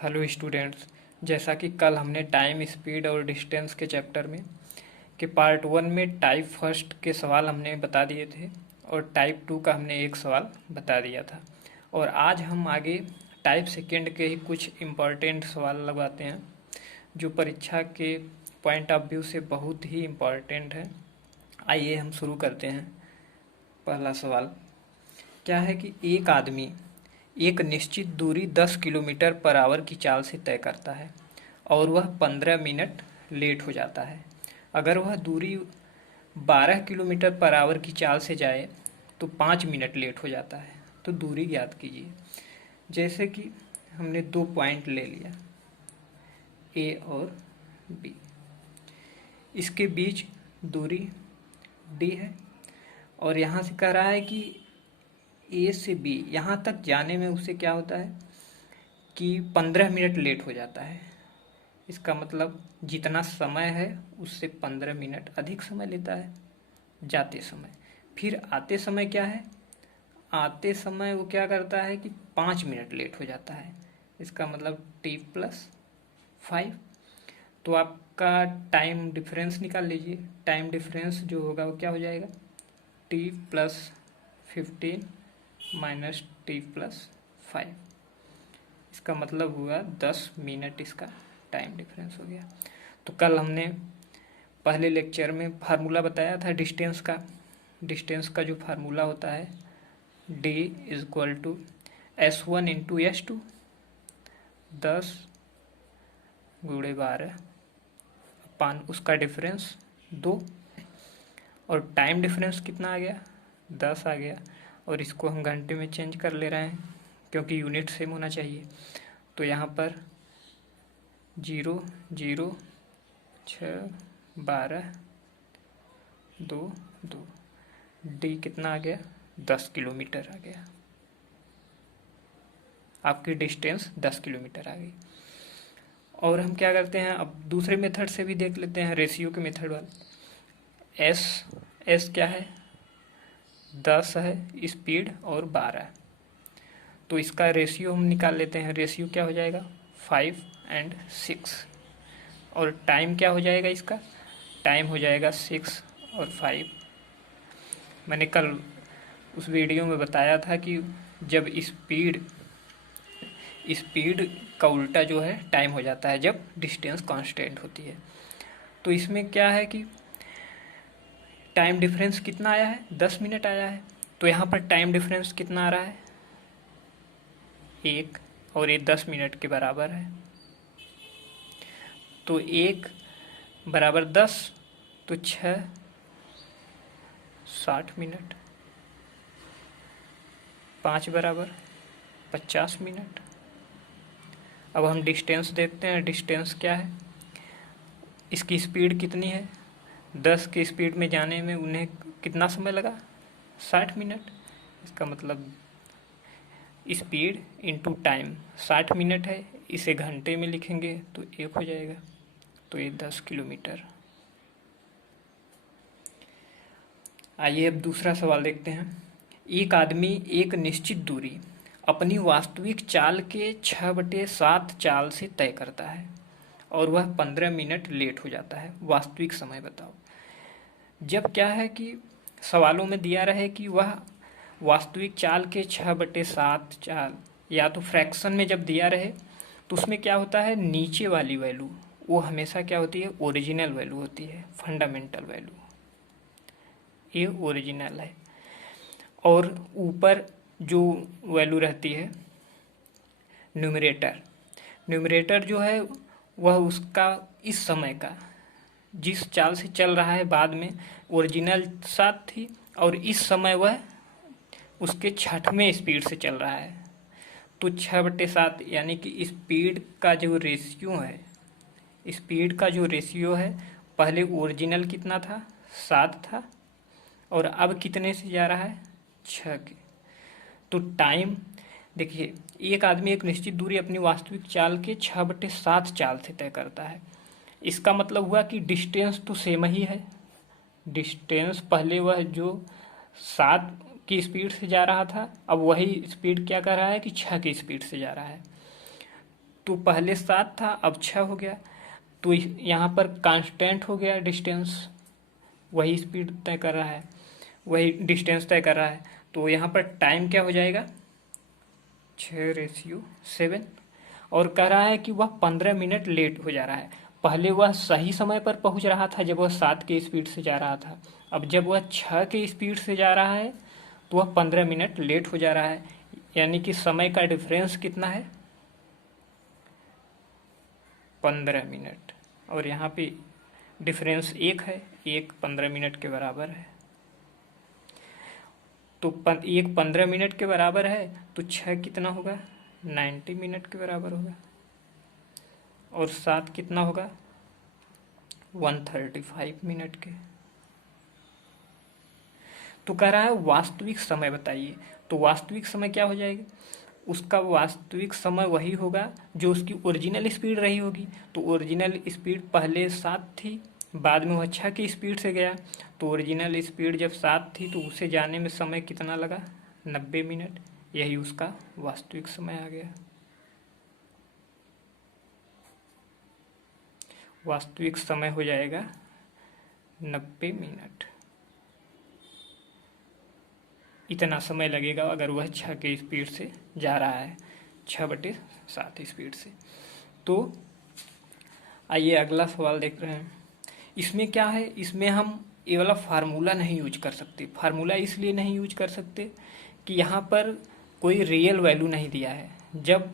Hello students. जैसा कि कल हमने टाइम स्पीड और डिस्टेंस के चैप्टर में के पार्ट 1 में टाइप फर्स्ट के सवाल हमने बता दिए थे और टाइप 2 का हमने एक सवाल बता दिया था। और आज हम आगे टाइप सेकेंड के ही कुछ इम्पॉर्टेंट सवाल लगाते हैं जो परीक्षा के पॉइंट ऑफ व्यू से बहुत ही इम्पॉर्टेंट है। आइए हम शुरू करते हैं। पहला सवाल क्या है कि एक आदमी एक निश्चित दूरी 10 किलोमीटर पर आवर की चाल से तय करता है और वह 15 मिनट लेट हो जाता है। अगर वह दूरी 12 किलोमीटर पर आवर की चाल से जाए तो 5 मिनट लेट हो जाता है। तो दूरी ज्ञात कीजिए। जैसे कि हमने दो पॉइंट ले लिया ए और बी, इसके बीच दूरी डी है और यहाँ से कह रहा है कि ए से बी यहाँ तक जाने में उसे क्या होता है कि 15 मिनट लेट हो जाता है। इसका मतलब जितना समय है उससे 15 मिनट अधिक समय लेता है जाते समय। फिर आते समय क्या है, आते समय वो क्या करता है कि 5 मिनट लेट हो जाता है। इसका मतलब t+5। तो आपका टाइम डिफरेंस निकाल लीजिए। टाइम डिफरेंस जो होगा वो क्या हो जाएगा, t+15 माइनस t+5। इसका मतलब हुआ 10 मिनट इसका टाइम डिफरेंस हो गया। तो कल हमने पहले लेक्चर में फार्मूला बताया था डिस्टेंस का। डिस्टेंस का जो फार्मूला होता है d = S1 × S2, 10 × 12 अपान उसका डिफरेंस 2। और टाइम डिफरेंस कितना आ गया, 10 आ गया। और इसको हम घंटे में चेंज कर ले रहे हैं क्योंकि यूनिट सेम होना चाहिए। तो यहाँ पर 0 0 6 12 2 2 डी कितना आ गया, 10 किलोमीटर आ गया। आपकी डिस्टेंस 10 किलोमीटर आ गई। और हम क्या करते हैं, अब दूसरे मेथड से भी देख लेते हैं, रेशियो के मेथड वाले। एस क्या है, 10 है स्पीड और 12। तो इसका रेशियो हम निकाल लेते हैं। रेशियो क्या हो जाएगा, 5 और 6। और टाइम क्या हो जाएगा, इसका टाइम हो जाएगा 6 और 5। मैंने कल उस वीडियो में बताया था कि जब स्पीड का उल्टा जो है टाइम हो जाता है जब डिस्टेंस कांस्टेंट होती है। तो इसमें क्या है कि टाइम डिफरेंस कितना आया है, 10 मिनट आया है। तो यहाँ पर टाइम डिफरेंस कितना आ रहा है, 1, और ये 10 मिनट के बराबर है। तो 1 बराबर 10, तो 6 60 मिनट, 5 बराबर 50 मिनट। अब हम डिस्टेंस देखते हैं। डिस्टेंस क्या है, इसकी स्पीड कितनी है, 10 की स्पीड में जाने में उन्हें कितना समय लगा, 60 मिनट। इसका मतलब स्पीड इंटू टाइम 60 मिनट है। इसे घंटे में लिखेंगे तो 1 हो जाएगा। तो ये 10 किलोमीटर। आइए अब दूसरा सवाल देखते हैं। एक आदमी एक निश्चित दूरी अपनी वास्तविक चाल के 6/7 चाल से तय करता है और वह 15 मिनट लेट हो जाता है। वास्तविक समय बताओ। जब क्या है कि सवालों में दिया रहे कि वह वास्तविक चाल के 6/7 चाल, या तो फ्रैक्शन में जब दिया रहे तो उसमें क्या होता है, नीचे वाली वैल्यू वो हमेशा क्या होती है, ओरिजिनल वैल्यू होती है, फंडामेंटल वैल्यू। ये ओरिजिनल है। और ऊपर जो वैल्यू रहती है न्यूमरेटर जो है वह उसका इस समय का जिस चाल से चल रहा है, बाद में ओरिजिनल 7 थी और इस समय वह उसके 6वें स्पीड से चल रहा है। तो 6/7 यानी कि स्पीड का जो रेशियो है, पहले ओरिजिनल कितना था, 7 था और अब कितने से जा रहा है, 6 के। तो टाइम देखिए, एक आदमी एक निश्चित दूरी अपनी वास्तविक चाल के 6/7 चाल से तय करता है। इसका मतलब हुआ कि डिस्टेंस तो सेम ही है। डिस्टेंस पहले वह जो 7 की स्पीड से जा रहा था, अब वही स्पीड क्या कर रहा है कि 6 की स्पीड से जा रहा है। तो पहले 7 था, अब 6 हो गया। तो यहाँ पर कांस्टेंट हो गया डिस्टेंस, वही स्पीड तय कर रहा है, वही डिस्टेंस तय कर रहा है। तो यहाँ पर टाइम क्या हो जाएगा, 6:7। और कह रहा है कि वह 15 मिनट लेट हो जा रहा है। पहले वह सही समय पर पहुंच रहा था जब वह 7 के स्पीड से जा रहा था, अब जब वह 6 के स्पीड से जा रहा है तो वह 15 मिनट लेट हो जा रहा है। यानी कि समय का डिफरेंस कितना है, 15 मिनट। और यहाँ पे डिफरेंस 1 है, 1 15 मिनट के बराबर है। तो 1 15 मिनट के बराबर है, तो 6 कितना होगा, 90 मिनट के बराबर होगा। और 7 कितना होगा, 135 मिनट के। तो कह रहा है वास्तविक समय बताइए। तो वास्तविक समय क्या हो जाएगा, उसका वास्तविक समय वही होगा जो उसकी ओरिजिनल स्पीड रही होगी। तो ओरिजिनल स्पीड पहले 7 थी, बाद में वह 6 की स्पीड से गया। तो ओरिजिनल स्पीड जब 7 थी तो उसे जाने में समय कितना लगा, 90 मिनट। यही उसका वास्तविक समय आ गया। वास्तविक समय हो जाएगा 90 मिनट। इतना समय लगेगा अगर वह 6 के स्पीड से जा रहा है, 6/7 स्पीड से। तो आइए अगला सवाल देख रहे हैं। इसमें क्या है, इसमें हम ये वाला फार्मूला नहीं यूज कर सकते। फार्मूला इसलिए नहीं यूज कर सकते कि यहाँ पर कोई रियल वैल्यू नहीं दिया है। जब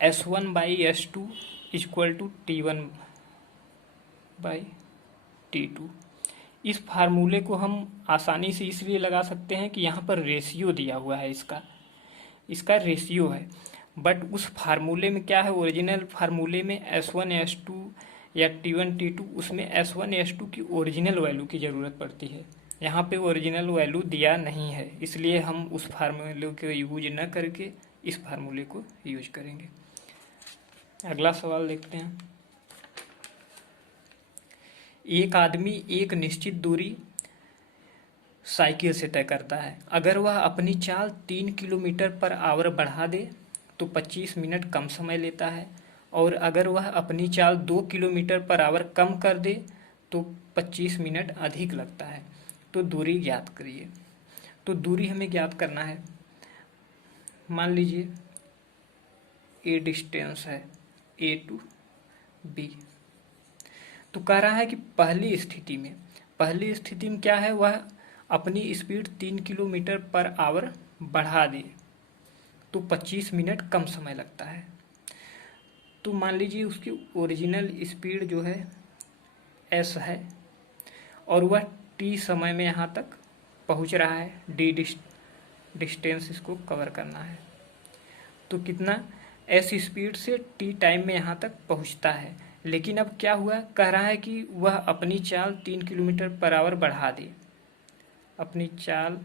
S1/S2 = T1/T2, इस फार्मूले को हम आसानी से इसलिए लगा सकते हैं कि यहाँ पर रेशियो दिया हुआ है, इसका रेशियो है। बट उस फार्मूले में क्या है, ओरिजिनल फार्मूले में S1/S2 या T1/T2, उसमें S1/S2 की ओरिजिनल वैल्यू की ज़रूरत पड़ती है। यहाँ पे ओरिजिनल वैल्यू दिया नहीं है, इसलिए हम उस फार्मूले को यूज न करके इस फार्मूले को यूज करेंगे। अगला सवाल देखते हैं। एक आदमी एक निश्चित दूरी साइकिल से तय करता है। अगर वह अपनी चाल 3 किलोमीटर/आवर बढ़ा दे तो 25 मिनट कम समय लेता है, और अगर वह अपनी चाल 2 किलोमीटर/आवर कम कर दे तो 25 मिनट अधिक लगता है। तो दूरी ज्ञात करिए। तो दूरी हमें ज्ञात करना है। मान लीजिए ए डिस्टेंस है, A to B। तो कह रहा है कि पहली स्थिति में क्या है, वह अपनी स्पीड 3 किलोमीटर/आवर बढ़ा दे तो 25 मिनट कम समय लगता है। तो मान लीजिए उसकी ओरिजिनल स्पीड जो है S है, और वह T समय में यहाँ तक पहुँच रहा है, D डिस्टेंस इसको कवर करना है। तो कितना, S स्पीड से T टाइम में यहाँ तक पहुँचता है। लेकिन अब क्या हुआ, कह रहा है कि वह अपनी चाल 3 किलोमीटर/आवर बढ़ा दे, अपनी चाल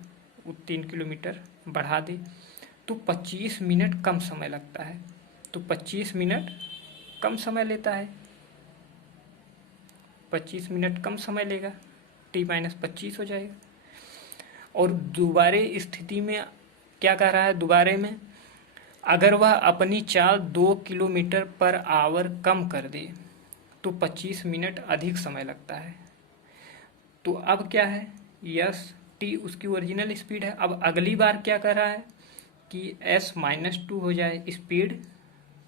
3 किलोमीटर बढ़ा दे तो 25 मिनट कम समय लगता है। तो 25 मिनट कम समय लेता है, 25 मिनट कम समय लेगा, T-25 हो जाएगा। और दोबारे स्थिति में क्या कह रहा है, दोबारे में अगर वह अपनी चाल 2 किलोमीटर/आवर कम कर दे तो 25 मिनट अधिक समय लगता है। तो अब क्या है, यस T उसकी ओरिजिनल स्पीड है। अब अगली बार क्या कर रहा है कि S-2 हो जाए, स्पीड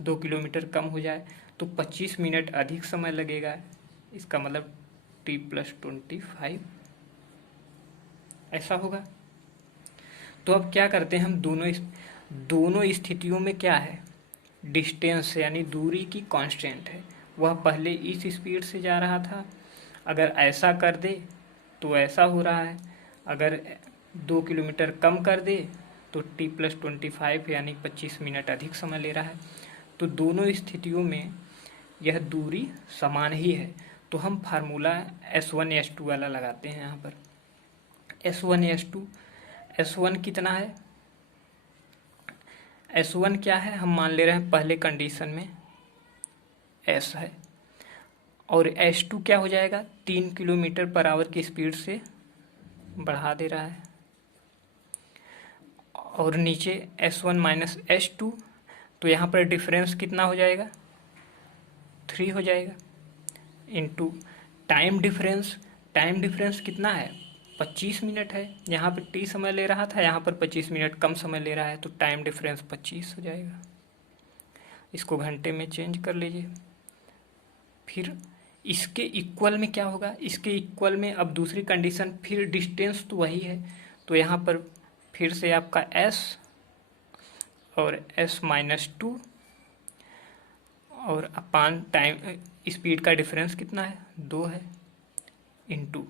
2 किलोमीटर कम हो जाए तो 25 मिनट अधिक समय लगेगा। इसका मतलब T+25 ऐसा होगा। तो अब क्या करते हैं हम, दोनों स्थितियों में क्या है, डिस्टेंस यानी दूरी की कांस्टेंट है। वह पहले इस स्पीड से जा रहा था, अगर ऐसा कर दे तो ऐसा हो रहा है, अगर 2 किलोमीटर कम कर दे तो T+25 यानी 25 मिनट अधिक समय ले रहा है। तो दोनों स्थितियों में यह दूरी समान ही है। तो हम फार्मूला S1/S2 वाला लगाते हैं यहाँ पर। S1/S2, S1 कितना है, S1 क्या है, हम मान ले रहे हैं पहले कंडीशन में S है, और S2 क्या हो जाएगा, 3 किलोमीटर/आवर की स्पीड से बढ़ा दे रहा है, और नीचे S1 - S2। तो यहाँ पर डिफरेंस कितना हो जाएगा, 3 हो जाएगा, इंटू टाइम डिफरेंस कितना है, 25 मिनट है। यहाँ पर टी समय ले रहा था, यहाँ पर 25 मिनट कम समय ले रहा है, तो टाइम डिफरेंस 25 हो जाएगा। इसको घंटे में चेंज कर लीजिए। फिर इसके इक्वल में क्या होगा, इसके इक्वल में अब दूसरी कंडीशन, फिर डिस्टेंस तो वही है, तो यहाँ पर फिर से आपका s और s-2 और अपान टाइम, स्पीड का डिफरेंस कितना है, 2 है, इंटू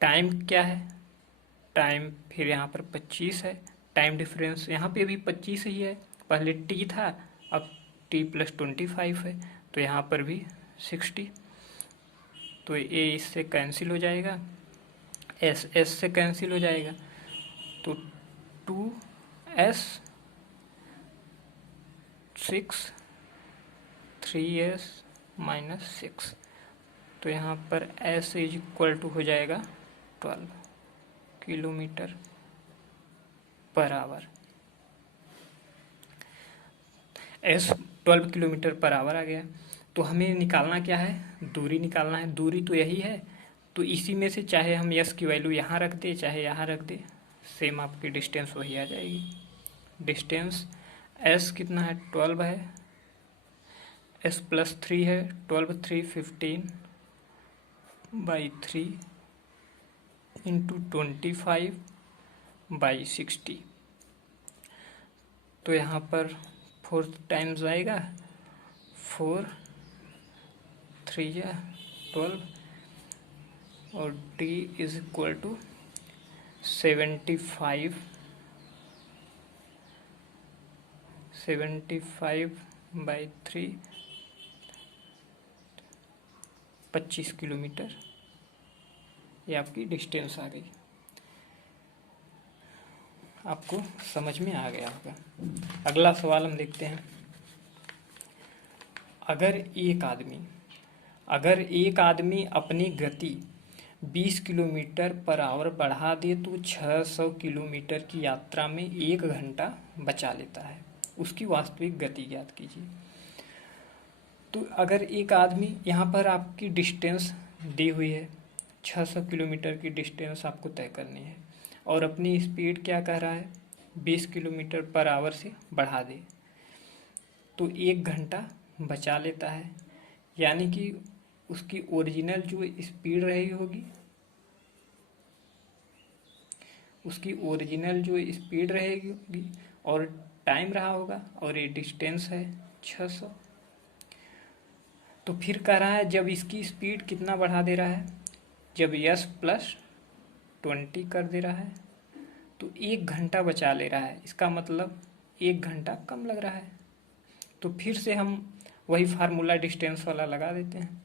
टाइम क्या है, टाइम फिर यहाँ पर 25 है, टाइम डिफरेंस यहाँ पे भी 25 ही है, पहले t था, अब t + 25 है, तो यहाँ पर भी 60। तो ये इससे कैंसिल हो जाएगा, s से कैंसिल हो जाएगा, तो 2s 6 3s - 6, तो यहाँ पर s = हो जाएगा 12 km/h। s 12 km/h आ गया। तो हमें निकालना क्या है, दूरी निकालना है। दूरी तो यही है, तो इसी में से चाहे हम s की वैल्यू यहाँ रख दें चाहे यहाँ रख दें, सेम आपकी डिस्टेंस वही आ जाएगी। डिस्टेंस s कितना है, 12 है, s + 3 है, 12 3 15/3 इंटू 25/60, तो यहाँ पर 4 टाइम्स आएगा, 4 3 12, और t = 75/3 25 किलोमीटर, ये आपकी डिस्टेंस आ गई। आपको समझ में आ गया होगा। अगला सवाल हम देखते हैं। अगर एक आदमी अपनी गति 20 किलोमीटर/आवर बढ़ा दे तो 600 किलोमीटर की यात्रा में 1 घंटा बचा लेता है। उसकी वास्तविक गति ज्ञात कीजिए। तो अगर एक आदमी, यहाँ पर आपकी डिस्टेंस दी हुई है, 600 किलोमीटर की डिस्टेंस आपको तय करनी है, और अपनी स्पीड क्या कह रहा है, 20 किलोमीटर/आवर से बढ़ा दे, तो 1 घंटा बचा लेता है। यानी कि उसकी ओरिजिनल जो स्पीड रही होगी, और टाइम रहा होगा, और ये डिस्टेंस है 600। तो फिर कह रहा है जब इसकी स्पीड कितना बढ़ा दे रहा है, जब s + 20 कर दे रहा है, तो 1 घंटा बचा ले रहा है। इसका मतलब 1 घंटा कम लग रहा है। तो फिर से हम वही फार्मूला डिस्टेंस वाला लगा देते हैं।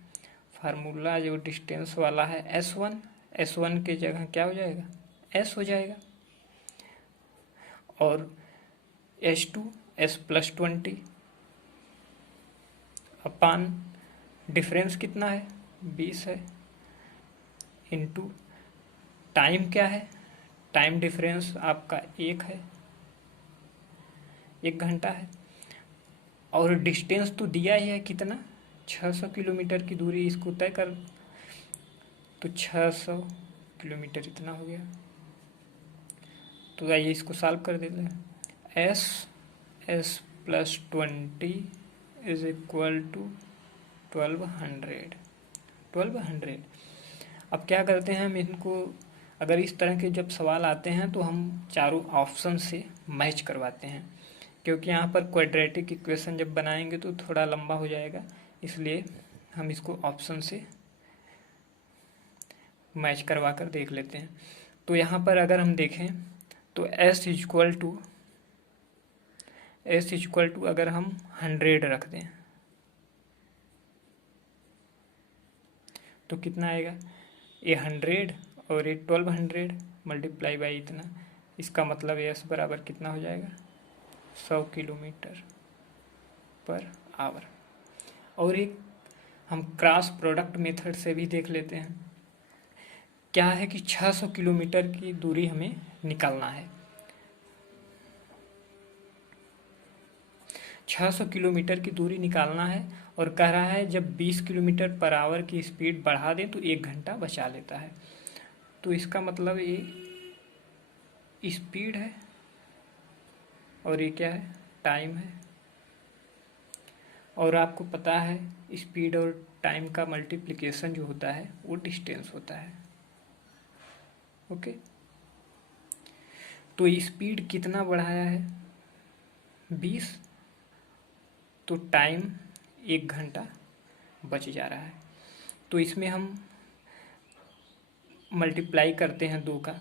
फार्मूला जो डिस्टेंस वाला है S1 के जगह क्या हो जाएगा, s हो जाएगा, और S2 s + 20 अपान डिफरेंस कितना है, 20 है, इंटू टाइम क्या है, टाइम डिफरेंस आपका 1 है, 1 घंटा है, और डिस्टेंस तो दिया ही है कितना, 600 किलोमीटर की दूरी इसको तय कर, तो 600 किलोमीटर इतना हो गया। तो आइए इसको सॉल्व कर देते हैं। s + 20 = 1200। अब क्या करते हैं हम इनको, अगर इस तरह के जब सवाल आते हैं तो हम चारों ऑप्शन से मैच करवाते हैं, क्योंकि यहाँ पर क्वाड्रेटिक इक्वेशन जब बनाएंगे तो थोड़ा लंबा हो जाएगा, इसलिए हम इसको ऑप्शन से मैच करवा कर देख लेते हैं। तो यहाँ पर अगर हम देखें तो s = अगर हम 100 रख दें तो कितना आएगा, ये 100 और ये 1200 मल्टीप्लाई बाई इतना, इसका मतलब s बराबर कितना हो जाएगा, 100 km/h। और एक हम क्रॉस प्रोडक्ट मेथड से भी देख लेते हैं। क्या है कि 600 किलोमीटर की दूरी हमें निकालना है। 600 किलोमीटर की दूरी निकालना है और कह रहा है जब 20 किलोमीटर पर आवर की स्पीड बढ़ा दें तो 1 घंटा बचा लेता है। तो इसका मतलब ये स्पीड है और ये क्या है, टाइम है। और आपको पता है स्पीड और टाइम का मल्टीप्लिकेशन जो होता है वो डिस्टेंस होता है। ओके, तो स्पीड कितना बढ़ाया है, 20, तो टाइम 1 घंटा बच जा रहा है। तो इसमें हम मल्टीप्लाई करते हैं 2 का,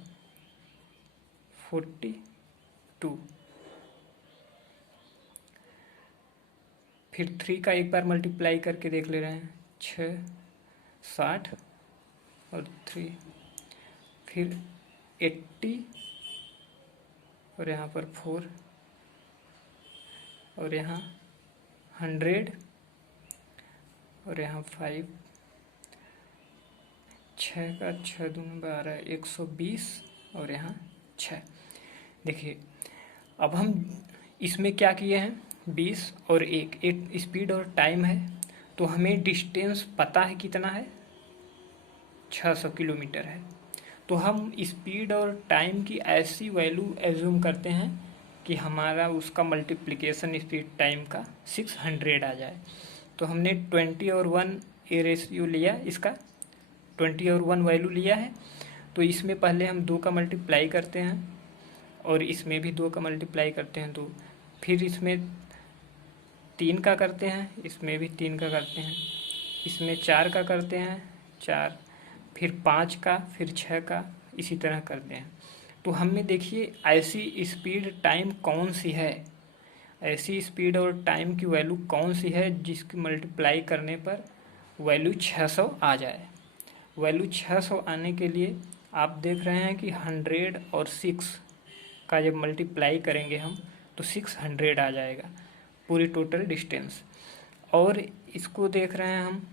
42, फिर 3 का एक बार मल्टीप्लाई करके देख ले रहे हैं, 6, 60 और 3, फिर 80 और यहाँ पर 4 और यहाँ 100 और यहाँ 5, 6 का 6 दूनी 12, 120 और यहाँ 6। देखिए अब हम इसमें क्या किए हैं, 20 और 1 स्पीड और टाइम है, तो हमें डिस्टेंस पता है कितना है, 600 किलोमीटर है। तो हम स्पीड और टाइम की ऐसी वैल्यू एज्यूम करते हैं कि हमारा उसका मल्टीप्लिकेशन स्पीड टाइम का 600 आ जाए। तो हमने 20 और 1 ए रेशियो लिया, इसका 20 और 1 वैल्यू लिया है। तो इसमें पहले हम 2 का मल्टीप्लाई करते हैं और इसमें भी 2 का मल्टीप्लाई करते हैं 2, फिर इसमें 3 का करते हैं, इसमें भी 3 का करते हैं, इसमें 4 का करते हैं 4, फिर 5 का, फिर 6 का, इसी तरह करते हैं। तो हमें देखिए ऐसी स्पीड टाइम कौन सी है, ऐसी स्पीड और टाइम की वैल्यू कौन सी है जिसकी मल्टीप्लाई करने पर वैल्यू 600 आ जाए। वैल्यू 600 आने के लिए आप देख रहे हैं कि 100 और 6 का जब मल्टीप्लाई करेंगे हम तो 600 आ जाएगा पूरी टोटल डिस्टेंस। और इसको देख रहे हैं हम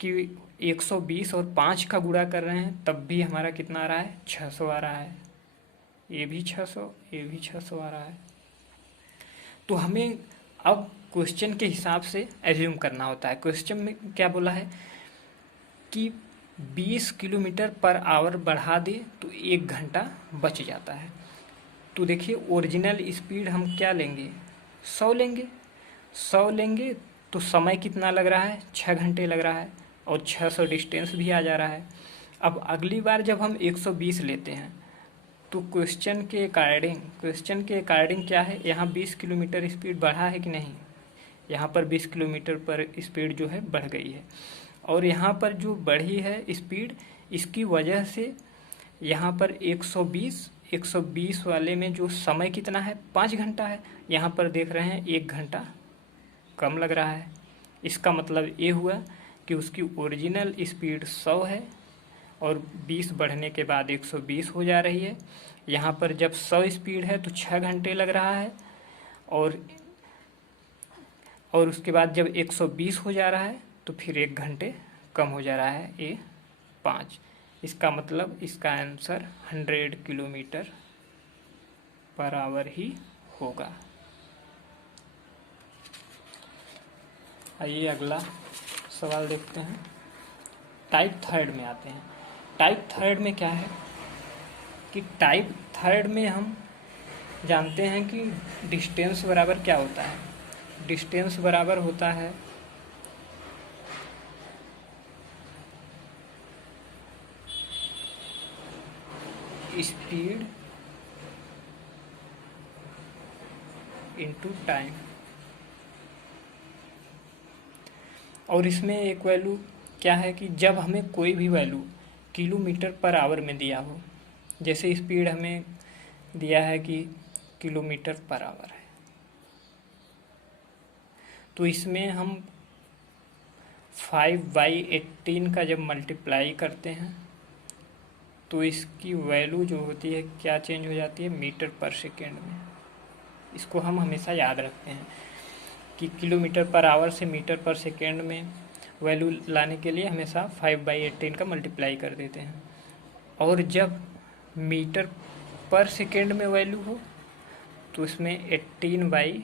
कि 120 और 5 का गुणा कर रहे हैं तब भी हमारा कितना आ रहा है, 600 आ रहा है। ये भी 600, ये भी 600 आ रहा है। तो हमें अब क्वेश्चन के हिसाब से एज्यूम करना होता है। क्वेश्चन में क्या बोला है कि 20 किलोमीटर पर आवर बढ़ा दे तो 1 घंटा बच जाता है। तो देखिए ओरिजिनल स्पीड हम क्या लेंगे, 100 लेंगे। 100 लेंगे तो समय कितना लग रहा है, 6 घंटे लग रहा है और 600 डिस्टेंस भी आ जा रहा है। अब अगली बार जब हम 120 लेते हैं तो क्वेश्चन के अकॉर्डिंग क्या है, यहाँ 20 किलोमीटर स्पीड बढ़ा है कि नहीं, यहाँ पर 20 किलोमीटर पर स्पीड जो है बढ़ गई है। और यहाँ पर जो बढ़ी है स्पीड, इसकी वजह से यहाँ पर 120 वाले में जो समय कितना है, 5 घंटा है, यहाँ पर देख रहे हैं 1 घंटा कम लग रहा है। इसका मतलब ये हुआ कि उसकी ओरिजिनल स्पीड 100 है और 20 बढ़ने के बाद 120 हो जा रही है। यहाँ पर जब 100 स्पीड है तो 6 घंटे लग रहा है और उसके बाद जब 120 हो जा रहा है तो फिर 1 घंटे कम हो जा रहा है, ये 5। इसका मतलब इसका आंसर 100 किलोमीटर पर आवर ही होगा। आइए अगला सवाल देखते हैं। टाइप थर्ड में आते हैं। टाइप थर्ड में क्या है कि टाइप थर्ड में हम जानते हैं कि डिस्टेंस बराबर क्या होता है। डिस्टेंस बराबर होता है स्पीड इनटू टाइम। और इसमें एक वैल्यू क्या है कि जब हमें कोई भी वैल्यू किलोमीटर पर आवर में दिया हो, जैसे स्पीड हमें दिया है कि किलोमीटर पर आवर है, तो इसमें हम 5/18 का जब मल्टीप्लाई करते हैं तो इसकी वैल्यू जो होती है क्या चेंज हो जाती है, मीटर पर सेकेंड में। इसको हम हमेशा याद रखते हैं कि किलोमीटर पर आवर से मीटर पर सेकेंड में वैल्यू लाने के लिए हमेशा 5/18 का मल्टीप्लाई कर देते हैं। और जब मीटर पर सेकेंड में वैल्यू हो तो इसमें 18/5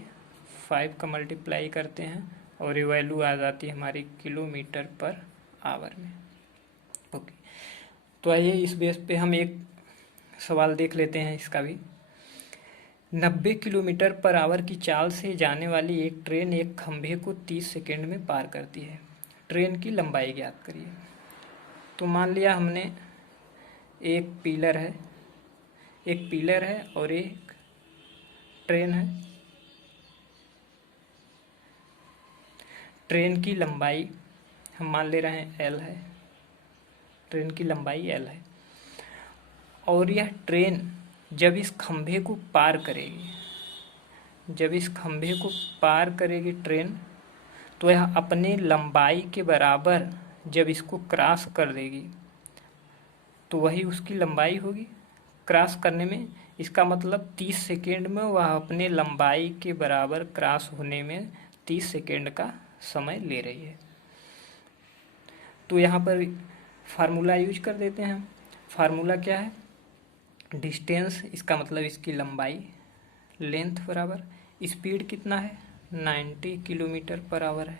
5 का मल्टीप्लाई करते हैं और ये वैल्यू आ जाती है हमारी किलोमीटर पर आवर में। ओके, तो आइए इस बेस पे हम एक सवाल देख लेते हैं इसका भी। 90 किलोमीटर पर आवर की चाल से जाने वाली एक ट्रेन एक खंभे को 30 सेकेंड में पार करती है। ट्रेन की लंबाई ज्ञात करिए। तो मान लिया हमने एक पिलर है और एक ट्रेन है। ट्रेन की लंबाई हम मान ले रहे हैं L है, ट्रेन की लंबाई L है, और यह ट्रेन जब इस खंभे को पार करेगी ट्रेन, तो यह अपने लंबाई के बराबर जब इसको क्रॉस कर देगी तो वही उसकी लंबाई होगी। क्रॉस करने में इसका मतलब 30 सेकेंड में वह अपने लंबाई के बराबर क्रॉस होने में 30 सेकेंड का समय ले रही है। तो यहाँ पर फार्मूला यूज कर देते हैं। फार्मूला क्या है? डिस्टेंस, इसका मतलब इसकी लंबाई, लेंथ बराबर स्पीड कितना है 90 किलोमीटर पर आवर है,